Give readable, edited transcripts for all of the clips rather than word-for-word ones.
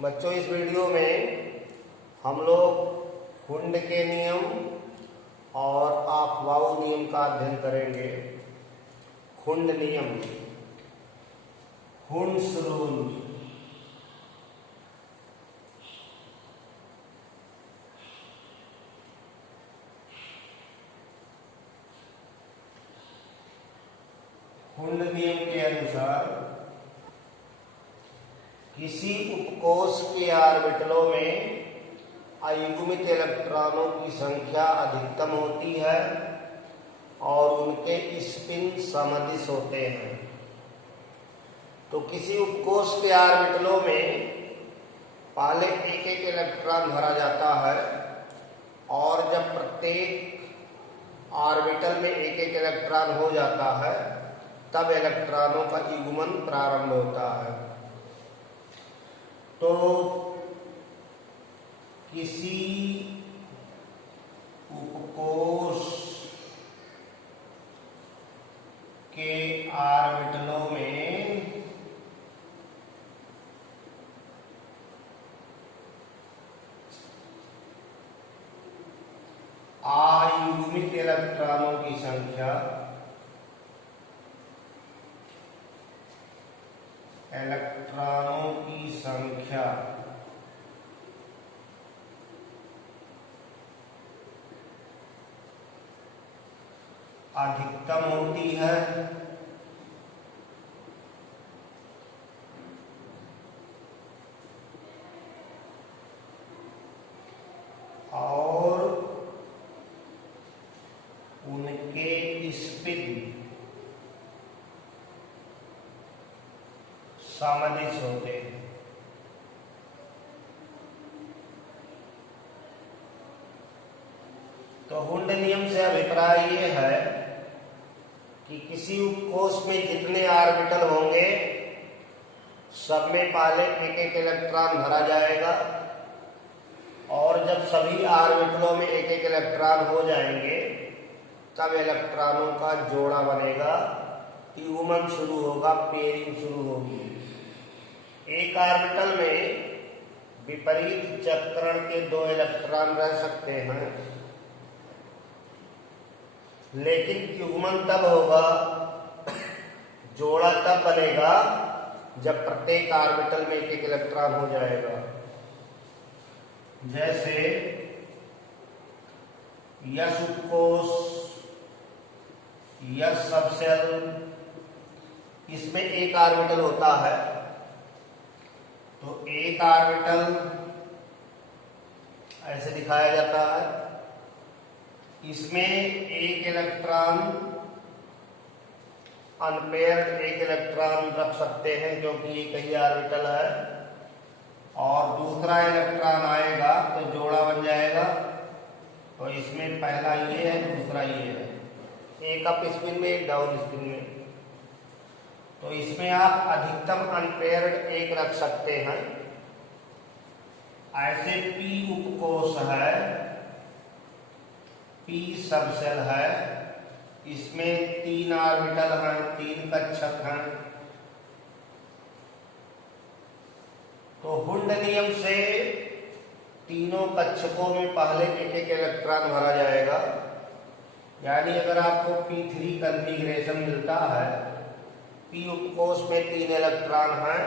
बच्चों, इस वीडियो में हम लोग हुंड के नियम और आफबाऊ नियम का अध्ययन करेंगे। हुंड नियम, हुंड्स रूल। हुंड नियम के अनुसार किसी उपकोष के ऑर्बिटलों में अयुग्मित इलेक्ट्रॉनों की संख्या अधिकतम होती है और उनके स्पिन समदिश होते हैं। तो किसी उपकोष के ऑर्बिटलों में पहले एक एक इलेक्ट्रॉन भरा जाता है और जब प्रत्येक ऑर्बिटल में एक एक इलेक्ट्रॉन हो जाता है तब इलेक्ट्रॉनों का युग्मन प्रारंभ होता है। तो किसी उपकोष के ऑर्बिटलों में अयुग्मित इलेक्ट्रॉनों की संख्या अधिकतम होती है और उनके स्पिन समदिश होते हैं। तो हुंड नियम से अभिप्राय ये है कि किसी उपकोष में जितने ऑर्बिटल होंगे सब में पहले एक एक इलेक्ट्रॉन भरा जाएगा और जब सभी ऑर्बिटलों में एक एक इलेक्ट्रॉन हो जाएंगे तब इलेक्ट्रॉनों का जोड़ा बनेगा, युग्मन शुरू होगा, पेयरिंग शुरू होगी। एक ऑर्बिटल में विपरीत चक्रण के दो इलेक्ट्रॉन रह सकते हैं, लेकिन युग्मन तब होगा, जोड़ा तब बनेगा जब प्रत्येक ऑर्बिटल में एक एक इलेक्ट्रॉन हो जाएगा। जैसे यस उपकोष, यस सबसेल, इसमें एक ऑर्बिटल होता है। तो एक ऑर्बिटल ऐसे दिखाया जाता है, इसमें एक इलेक्ट्रॉन अनपेयर्ड एक इलेक्ट्रॉन रख सकते हैं क्योंकि ये कई ऑर्बिटल है, और दूसरा इलेक्ट्रॉन आएगा तो जोड़ा बन जाएगा। तो इसमें पहला ये है, दूसरा ये है, एक अप स्पिन में एक डाउन स्पिन में। तो इसमें आप अधिकतम अनपेयर्ड एक रख सकते हैं। ऐसे पी उपकोष है, पी सबसेल है, इसमें तीन ऑर्बिटल हैं, तीन कक्षक हैं। तो हुंड नियम से तीनों कक्षकों में पहले एक एक इलेक्ट्रॉन भरा जाएगा। यानी अगर आपको P3 कॉन्फ़िगरेशन मिलता है, पी उपकोष में तीन इलेक्ट्रॉन हैं,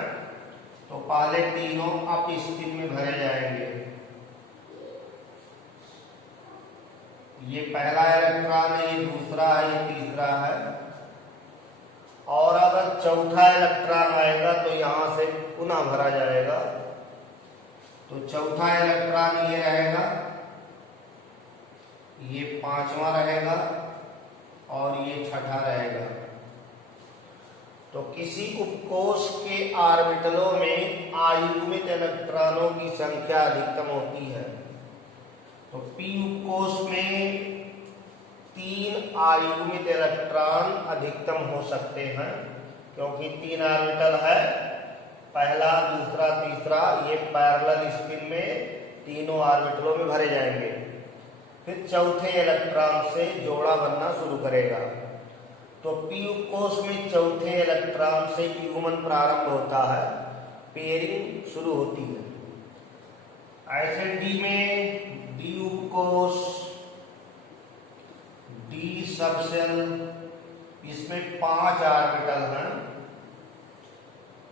तो पहले तीनों अप स्पिन में भरे जाएंगे। ये पहला इलेक्ट्रॉन है, ये दूसरा है, ये तीसरा है। और अगर चौथा इलेक्ट्रॉन आएगा तो यहां से पुनः भरा जाएगा। तो चौथा इलेक्ट्रॉन ये रहेगा, ये पांचवा रहेगा और ये छठा रहेगा। तो किसी उपकोष के ऑर्बिटलों में अयुग्मित इलेक्ट्रॉनों की संख्या अधिकतम होती है। तो पी उपकोष में तीन अयुग्मित इलेक्ट्रॉन अधिकतम हो सकते हैं क्योंकि तीन ऑर्बिटल है, पहला, दूसरा, तीसरा, ये पैरेलल स्पिन में तीनों ऑर्बिटलों में भरे जाएंगे। फिर चौथे इलेक्ट्रॉन से जोड़ा बनना शुरू करेगा। तो पी उपकोष में चौथे इलेक्ट्रॉन से युग्मन प्रारंभ होता है, पेयरिंग शुरू होती है। ऐसे डी में डी उपकोष, डी सबसेल, इसमें 5 ऑर्बिटल हैं,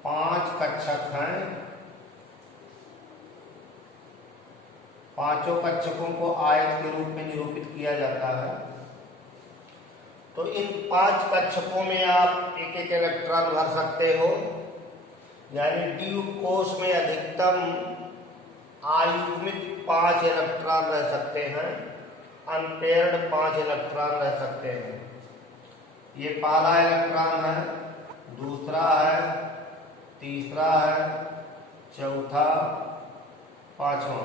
5 कक्षक हैं। पांचों कक्षकों को आयत के रूप में निरूपित किया जाता है। तो इन 5 कक्षकों में आप एक एक इलेक्ट्रॉन भर सकते हो, यानी डी उपकोष में अधिकतम आयुग्मित 5 इलेक्ट्रॉन रह सकते हैं, अनपेयर्ड 5 इलेक्ट्रॉन रह सकते हैं। ये पहला इलेक्ट्रॉन है, दूसरा है, तीसरा है, चौथा, पांचवा।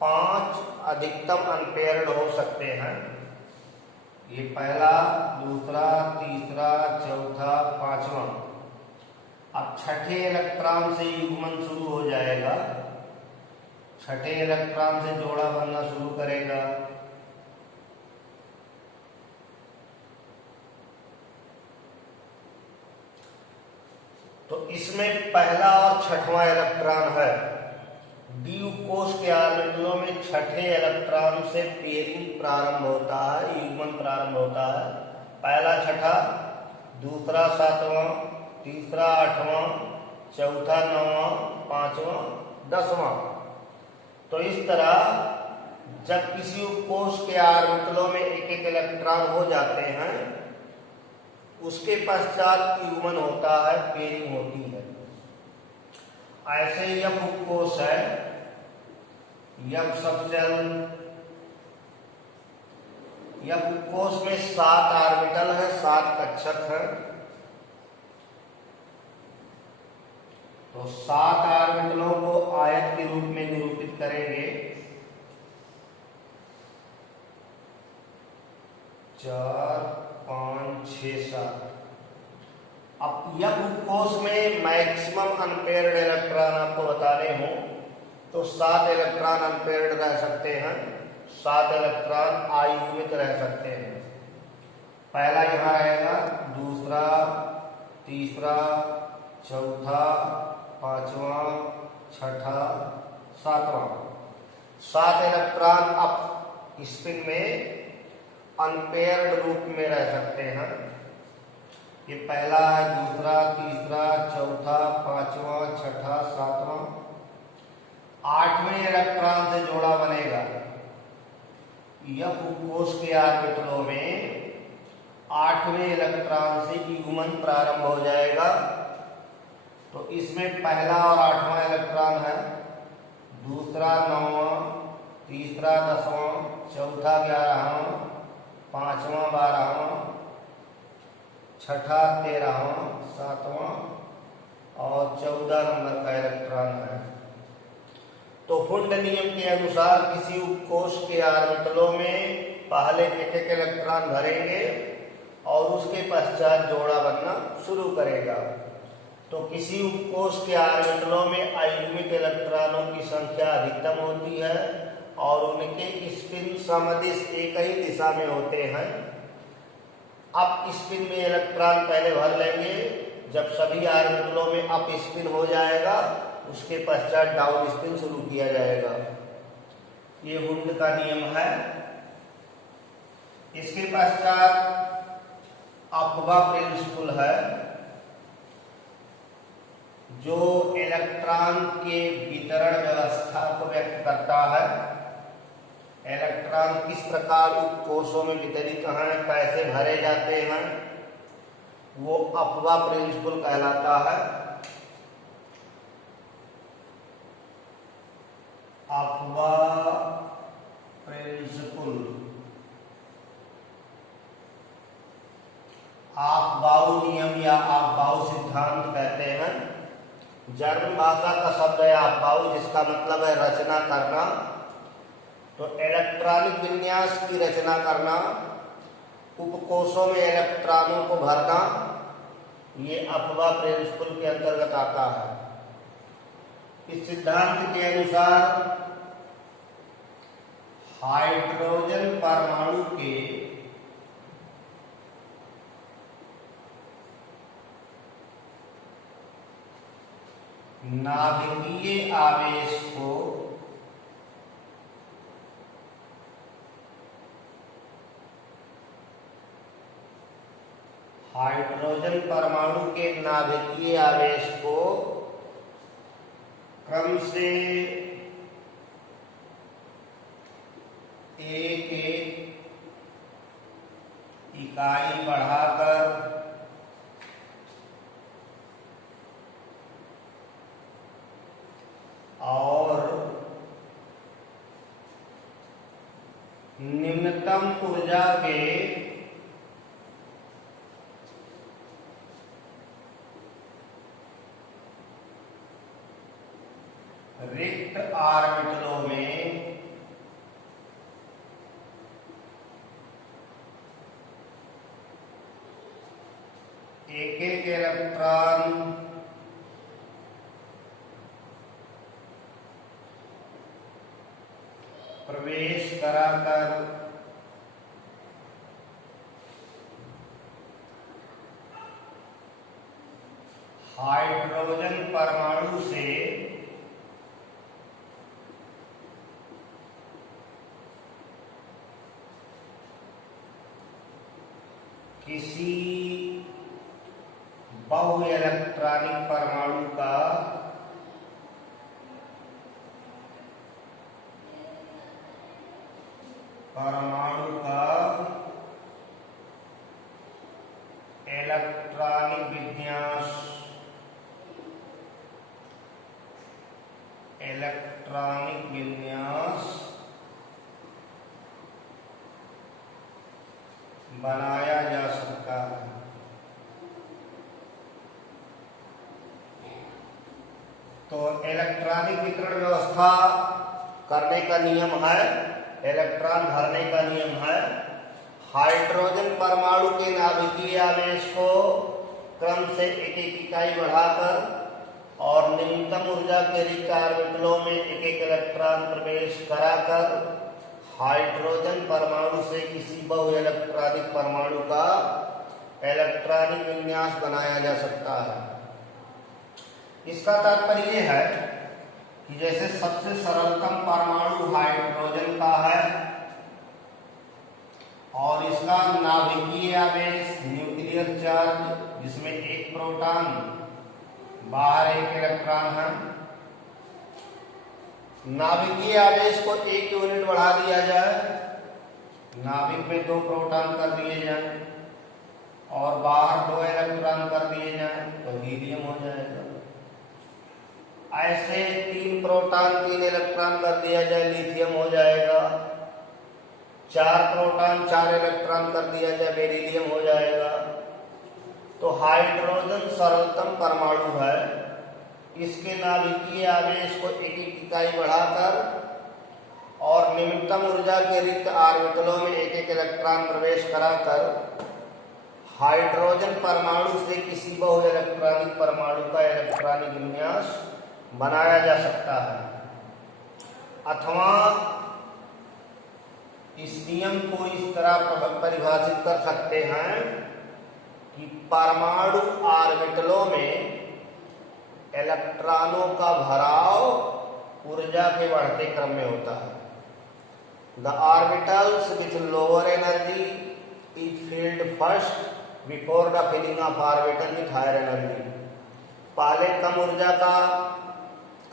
5 अधिकतम अनपेयर्ड हो सकते हैं। ये पहला, दूसरा, तीसरा, चौथा, पांचवा। अब छठे इलेक्ट्रॉन से युग्मन शुरू हो जाएगा, छठे इलेक्ट्रॉन से जोड़ा बनना शुरू करेगा। तो इसमें पहला और छठवां इलेक्ट्रॉन है। डी उपकोष के ऑर्बिटलों में छठे इलेक्ट्रॉन से पेयरिंग प्रारंभ होता है, युग्मन प्रारंभ होता है। पहला छठा, दूसरा सातवां, तीसरा आठवां, चौथा नौवां, पांचवां, 10वां। तो इस तरह जब किसी उपकोष के ऑर्बिटलों में एक एक इलेक्ट्रॉन हो जाते हैं, उसके पश्चात युग्मन होता है, पेयरिंग होती है। ऐसे एफ उपकोष है, एफ सबसेल। एफ उपकोष में 7 ऑर्बिटल है, 7 कक्षक है। तो 7 ऑर्बिटलों को आयत के रूप में निरूपित करेंगे। 4, 5, 6, 7। अब एफ उपकोष में मैक्सिमम अनपेयर्ड इलेक्ट्रॉन आपको बताने हो तो 7 इलेक्ट्रॉन अनपेयर्ड रह सकते हैं, 7 इलेक्ट्रॉन आयुग्मित रह सकते हैं। पहला यहां रहेगा, दूसरा, तीसरा, चौथा, पांचवा, छठा, सातवां। 7 इलेक्ट्रॉन अब स्पिन में अनपेयर्ड रूप में रह सकते हैं। ये पहला है, दूसरा, तीसरा, चौथा, पांचवा, छठा, सातवां। 8वें इलेक्ट्रॉन से जोड़ा बनेगा। एफ उपकोष के ऑर्बिटलों में 8वें इलेक्ट्रॉन से युग्मन प्रारंभ हो जाएगा। तो इसमें पहला और 8वां इलेक्ट्रॉन है, दूसरा 9वां, तीसरा 10वां, चौथा 11वां, पांचवा 12वां, छठा 13वां, 7वां और 14 नंबर का इलेक्ट्रॉन है। तो हुंड नियम के अनुसार किसी उपकोष के ऑर्बिटलों में पहले एक एक इलेक्ट्रॉन भरेंगे और उसके पश्चात जोड़ा बनना शुरू करेगा। तो किसी उपकोष के ऑर्बिटलों में अयुग्मित इलेक्ट्रॉनों की संख्या अधिकतम होती है और उनके स्पिन समदिश एक ही दिशा में होते हैं। अप स्पिन में इलेक्ट्रॉन पहले भर लेंगे, जब सभी ऑर्बिटलों में अप स्पिन हो जाएगा उसके पश्चात डाउन स्पिन शुरू किया जाएगा। ये हुंड का नियम है। इसके पश्चात अफवा प्रिंसिपल है, जो इलेक्ट्रॉन के वितरण व्यवस्था को व्यक्त करता है। इलेक्ट्रॉन किस प्रकार उपकोषों में वितरित हैं, कैसे भरे जाते हैं, वो अफवा प्रिंसिपल कहलाता है। अफवा प्रिंसिपल आपबाउ नियम या आपबाउ सिद्धांत कहते हैं। जर्मन भाषा का शब्द है आपबाउ, जिसका मतलब है रचना करना। तो इलेक्ट्रॉनिक विन्यास की रचना करना, उपकोषों में इलेक्ट्रॉनों को भरना, ये अफवा प्रिंसिपल के अंतर्गत आता है। इस सिद्धांत के अनुसार हाइड्रोजन परमाणु के नाभिकीय आवेश को हाइड्रोजन परमाणु के नाभिकीय आवेश को क्रम से एक इकाई बढ़ाकर और निम्नतम ऊर्जा के रिक्त ऑर्बिटलों में एक एक इलेक्ट्रॉन प्रवेश कराकर हाइड्रोजन परमाणु से किसी बहु इलेक्ट्रॉनिक परमाणु का इलेक्ट्रॉनिक विन्यास बनाया जा सकता है। तो इलेक्ट्रॉनिक वितरण व्यवस्था करने का नियम है, इलेक्ट्रॉन भरने का नियम है। हाइड्रोजन परमाणु के नाभिकीय आवेश को क्रम से एक एक इकाई बढ़ाकर और निम्नतम ऊर्जा के रिक्त ऑर्बिटलों में एक एक इलेक्ट्रॉन प्रवेश कराकर हाइड्रोजन परमाणु से किसी बहु इलेक्ट्रॉनिक परमाणु का इलेक्ट्रॉनिक विन्यास बनाया जा सकता है। इसका तात्पर्य यह है कि जैसे सबसे सरलतम परमाणु हाइड्रोजन का है और इसका नाभिकीय आवेश न्यूक्लियर चार्ज जिसमें एक प्रोटॉन बाहर एक इलेक्ट्रॉन है, नाभिकीय आवेश को एक यूनिट बढ़ा दिया जाए, नाभिक में 2 प्रोटॉन कर दिए जाएं और बाहर 2 इलेक्ट्रॉन कर दिए जाएं तो हीलियम हो जाएगा। ऐसे 3 प्रोटॉन 3 इलेक्ट्रॉन कर दिया जाए लिथियम हो जाएगा। 4 प्रोटॉन 4 इलेक्ट्रॉन कर दिया जाए बेरिलियम हो जाएगा। तो हाइड्रोजन सरलतम परमाणु है, इसके नाभिकीय आवेश को एक एक इकाई बढ़ाकर और निम्नतम ऊर्जा के रिक्त ऑर्बिटलों में एक एक इलेक्ट्रॉन प्रवेश कराकर हाइड्रोजन परमाणु से किसी बहु इलेक्ट्रॉनिक परमाणु का इलेक्ट्रॉनिक विन्यास बनाया जा सकता है। अथवा इस नियम को इस तरह परिभाषित कर सकते हैं कि परमाणु ऑर्बिटलों में इलेक्ट्रॉनों का भराव ऊर्जा के बढ़ते क्रम में होता है। The orbitals with lower energy is filled first before the filling of orbital with higher energy. पहले कम ऊर्जा का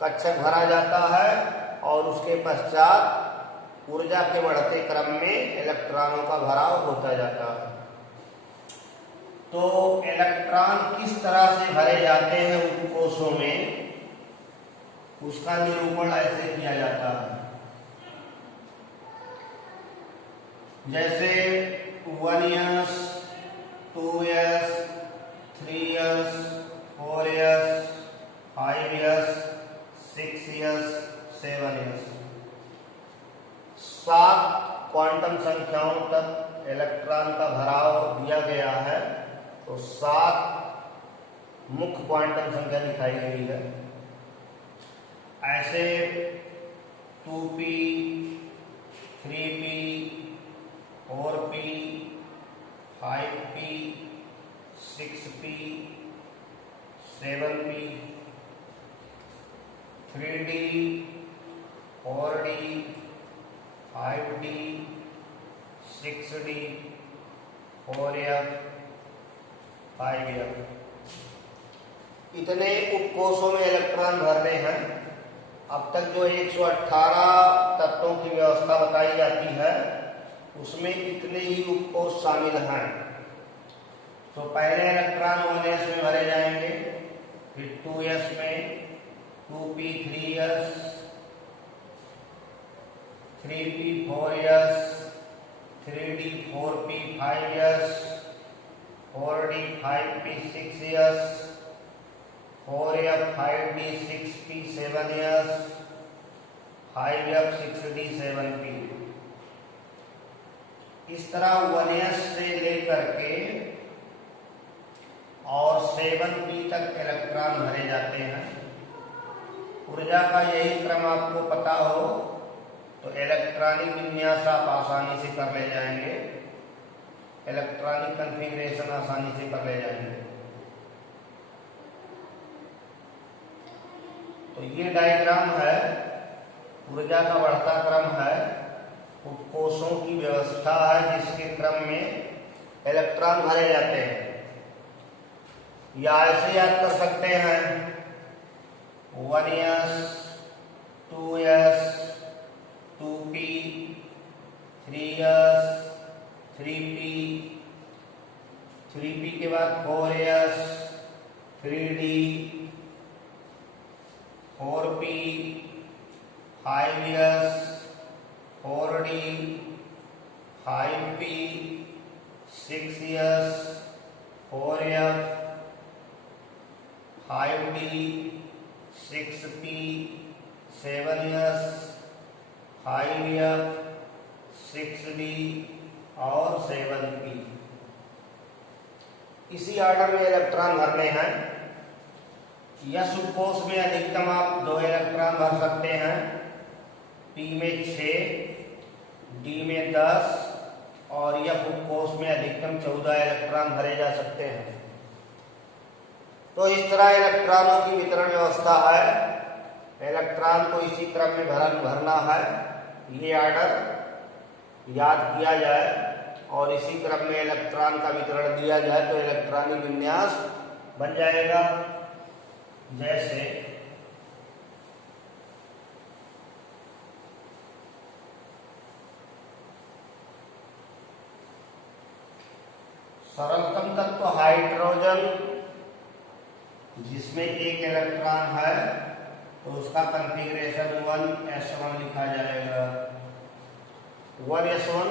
कक्षक भरा जाता है और उसके पश्चात ऊर्जा के बढ़ते क्रम में इलेक्ट्रॉनों का भराव होता जाता है। तो इलेक्ट्रॉन किस तरह से भरे जाते हैं उन कोशों में, उसका निरूपण ऐसे किया जाता है। जैसे 1s, 2s, 3s, 4s, 5s, 6s, 7s, 7 quantum संख्याओं तक इलेक्ट्रॉन का भराव दिया गया है। तो 7 मुख्य क्वांटम संख्या दिखाई गई है। ऐसे 2p, 3p, 4p, 5p, 6p, 7p, 3d, 4d, 5d, 6d, 4f, 5f। इतने उपकोषों में इलेक्ट्रॉन भरने हैं। अब तक जो 118 तत्वों की व्यवस्था बताई जाती है उसमें इतने ही उपकोष शामिल हैं। तो पहले इलेक्ट्रॉन 1s में भरे जाएंगे, फिर 2s में, 2p 3s, 3p 4s, 3d 4p 5s, 4d 5p 6s, 4f 5d 6p 7s, 5f 6d 7p। इस तरह 1s से लेकर के और 7p तक इलेक्ट्रॉन भरे जाते हैं। ऊर्जा का यही क्रम आपको पता हो तो इलेक्ट्रॉनिक विन्यास आप आसानी से कर ले जाएंगे, इलेक्ट्रॉनिक कॉन्फ़िगरेशन आसानी से कर ले जाएंगे। तो ये डायग्राम है, ऊर्जा का बढ़ता क्रम है, उपकोषों की व्यवस्था है जिसके क्रम में इलेक्ट्रॉन भरे जाते हैं। या ऐसे याद कर सकते हैं 1s, 2s, 2p, 3s, 3p, 3p के बाद 4s, 3d, 4p, 5s, 4d, 5p, 6s, 4f, 5d, 6p, 7s, 5f, 6d और 7p। इसी ऑर्डर में इलेक्ट्रॉन भरने हैं। यस उपकोष में अधिकतम आप 2 इलेक्ट्रॉन भर सकते हैं, p में 6, d में 10 और यफ उपकोष में अधिकतम 14 इलेक्ट्रॉन भरे जा सकते हैं। तो इस तरह इलेक्ट्रॉनों की वितरण व्यवस्था है। इलेक्ट्रॉन को इसी क्रम में भरना है, ये ऑर्डर याद किया जाए और इसी क्रम में इलेक्ट्रॉन का वितरण दिया जाए तो इलेक्ट्रॉनिक विन्यास बन जाएगा। जैसे सरलतम तत्व हाइड्रोजन जिसमें एक इलेक्ट्रॉन है तो उसका कॉन्फ़िगरेशन 1s1 लिखा जाएगा। 1s1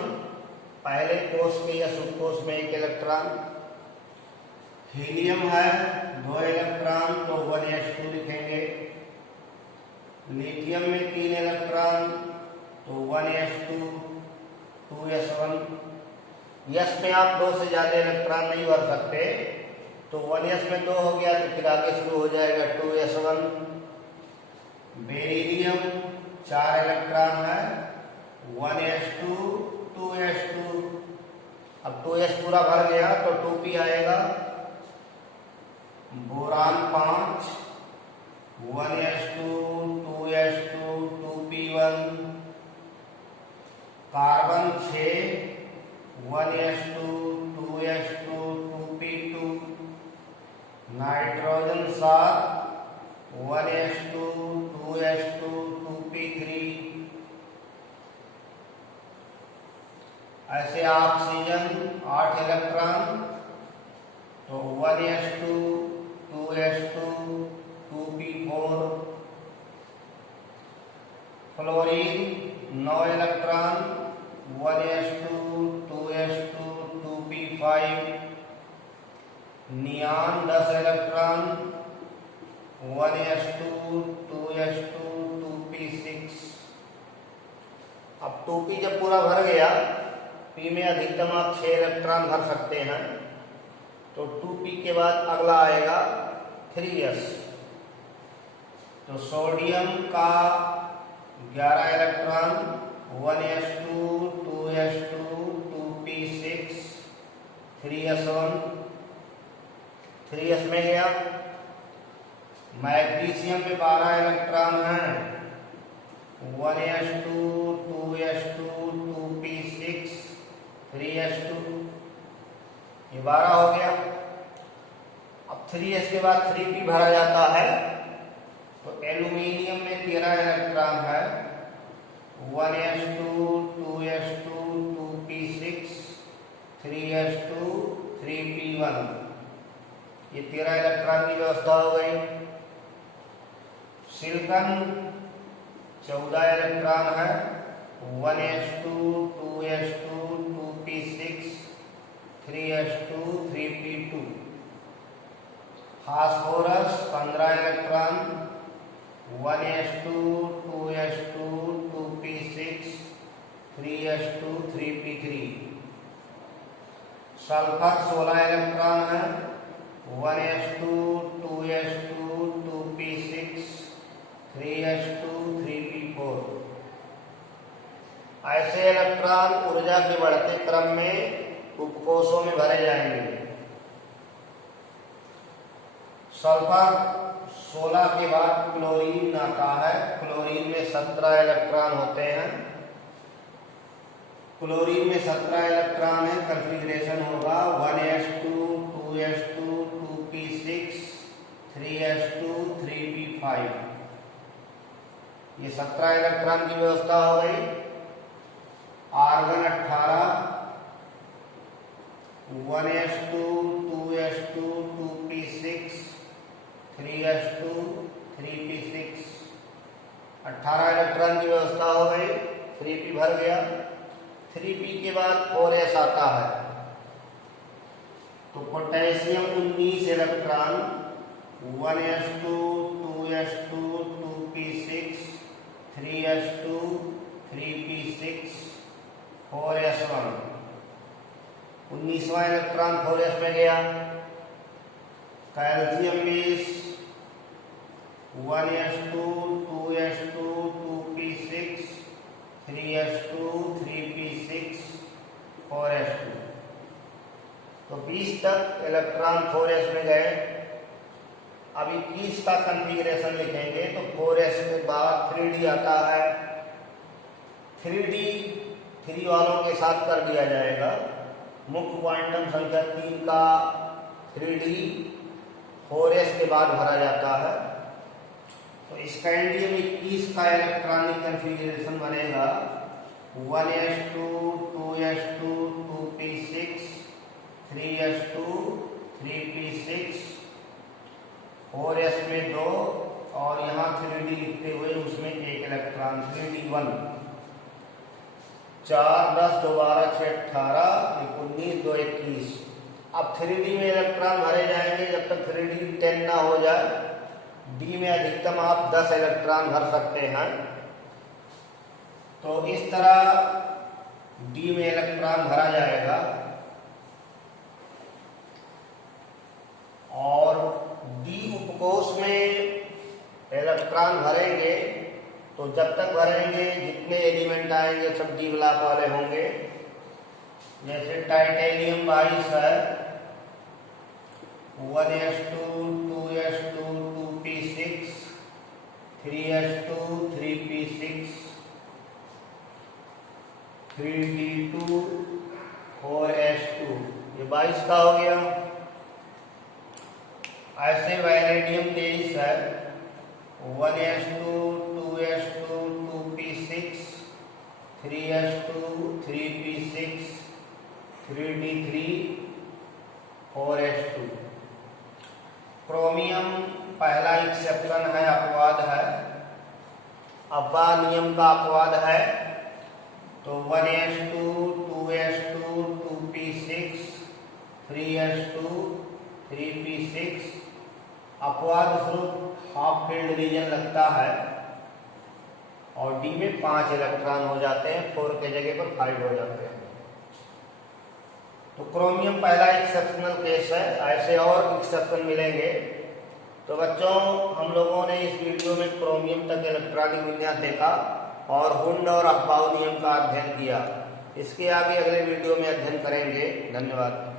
पहले कोष के या उपकोष में एक इलेक्ट्रॉन। हीलियम है 2 इलेक्ट्रॉन तो 1s2 लिखेंगे। लिथियम में 3 इलेक्ट्रॉन तो 1s2, 2s1। यस में आप 2 से ज्यादा इलेक्ट्रॉन नहीं भर सकते तो 1s में 2 हो गया तो फिर आगे शुरू हो जाएगा 2s1। बेरिलियम 4 इलेक्ट्रॉन है 1s2, 2s2। अब 2s पूरा भर गया तो 2p आएगा। Boron 5 1s2, 2s2, 2p1। Carbon 6 1s2, 2s2, 2p2। Nitrogen 7 1s2, 2s2, 2p3। ऐसे ऑक्सीजन 8 इलेक्ट्रॉन तो 1s2, 2s2, 2p4। Fluorine 9 electron 1s2, 2s2, 2p5। नियान 10 electron 1s2, 2s2, 2p6। अब 2p जब पूरा भर गया, p में अधिकतम आप 6 इलेक्ट्रॉन भर सकते हैं तो 2p के बाद अगला आएगा 3s। तो सोडियम का 11 electron 1s2, 2s2, 2p6, 3s1। 3s में गया। मैग्नीशियम में 12 इलेक्ट्रॉन हैं 1s2, 2s2, 2p6, 3s2। ये 12 हो गया। 3s के बाद 3p भरा जाता है। तो एल्यूमिनियम में 13 इलेक्ट्रॉन है, 1s2 2s2 2p6 3s2 3p1, ये 13 इलेक्ट्रॉन की व्यवस्था हो गई। सिलिकॉन 14 इलेक्ट्रॉन है, 1s2 2s2 2p6 3s2 3p2। Phosphorus 15 electron, 1s2 2s2 2p6 3s2 3p3। Sulphur 16 electron है, 1s2 2s2 2p6 3s2 3p4। ऐसे इलेक्ट्रॉन ऊर्जा के बढ़ते क्रम में उपकोषों में भरे जाएंगे। सल्फर 16 के बाद क्लोरीन आता है, क्लोरीन में 17 इलेक्ट्रॉन होते हैं। क्लोरीन में 17 इलेक्ट्रॉन है, कॉन्फ़िगरेशन होगा 1s2 2s2 2p6 3s2 3p5। ये 17 इलेक्ट्रॉन की व्यवस्था हो गई। Argon 18, 1s2 2s2 2p6 3s2 3p6, 18 electron की व्यवस्था हो गई। 3p भर गया। 3p के बाद 4s आता है, तो potassium 19 electron, 1s2 2s2 2p6 3s2 3p6 4s1, 19वां electron 4s में गया। Calcium 20, 1s2 2s2 2p6 3s2 3p6 4s2। तो 20 तक इलेक्ट्रॉन 4s में गए। अब 21 का कॉन्फ़िगरेशन लिखेंगे तो 4s के बाद 3d आता है। 3d 3 वालों के साथ कर दिया जाएगा। मुख्य क्वांटम संख्या 3 का 3d 4s के बाद भरा जाता है। तो स्कैंडियम 21 का इलेक्ट्रॉनिक कॉन्फ़िगरेशन बनेगा 1s2 2s2 2p6 3s2 3p6 4s में 2 और यहाँ 3d लिखते हुए उसमें 1 इलेक्ट्रॉन 3d1। 4 10 2 12 6 18 19 2 21। अब 3d में इलेक्ट्रॉन भरे जाएंगे जब तक 3d 10 ना हो जाए। d में अधिकतम आप 10 इलेक्ट्रॉन भर सकते हैं। तो इस तरह d में इलेक्ट्रॉन भरा जाएगा और d उपकोष में इलेक्ट्रॉन भरेंगे तो जब तक भरेंगे जितने एलिमेंट आएंगे सब d ब्लॉक वाले होंगे। जैसे टाइटेनियम 22 है, 1s2 2s2 2p6 3s2 3p6 3d2 4s2, ये 22 का हो गया। ऐसे वैनेडियम 23 है, 1s2 2s2 2p6 3s2 3p6 3d3 4s2। Chromium पहला एक्सेप्शन है, अपवाद है। अब्बा नियम का अपवाद है। तो 1s2 2s2 2p6 3s2 3p6 अपवाद स्वरूप हाफ फील्ड रीजन लगता है और d में 5 इलेक्ट्रॉन हो जाते हैं, 4 के जगह पर 5 हो जाते हैं। तो क्रोमियम पहला एक्सेप्शनल केस है। ऐसे और एक्सेप्शन मिलेंगे। तो बच्चों, हम लोगों ने इस वीडियो में क्रोमियम तक इलेक्ट्रॉनिक विन्यास देखा और हुंड और अफबाउ नियम का अध्ययन किया। इसके आगे अगले वीडियो में अध्ययन करेंगे। धन्यवाद।